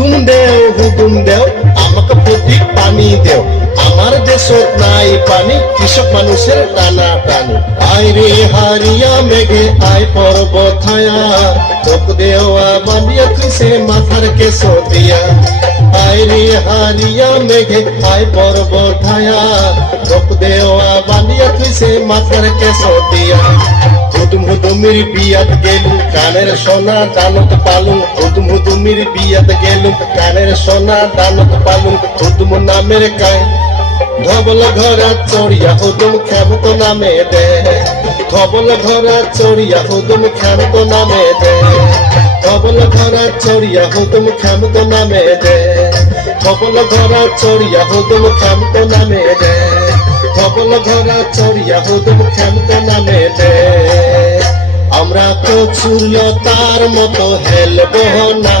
হুদুম দেও হুদুম দেও, আমাকে প্রতি পানি দেও। আমার দেশত নাই পানি, কৃষক মানুষের টানা টানি। আয় রে হারিয়া মেঘে, আয় পর্বত ছায়া তোক দেওয়া বানিয়া তুইছে মাথার কেশ দিয়া। আয় রে হারিয়া মেঘে, আয় পর্বত ছায়া তোক দেওয়া বানিয়া তুইছে মাথার কেশ দিয়া। হুদুম হুদুমির বিয়াত গেলু কানের সোনা দানত পালু হুদুম হুদুমির বিয়াত গেলু কানের সোনা দানত পালু হুদুম নামের কায়। ধবল ঘরা চড়িয়া হুদুম খেমত নামে দে। ধবল ঘরা চড়িয়া হুদুম খেমত নামে দে। ধবল ঘরা চড়িয়া হুদুম খেমত নামে দে। ধবল ঘরা চড়িয়া হুদুম খেমত নামে দে। ধবল ঘরা চড়িয়া হুদুম খেমত নামে দে। আমরা তো ছুড়ল তার মতো হেলবো না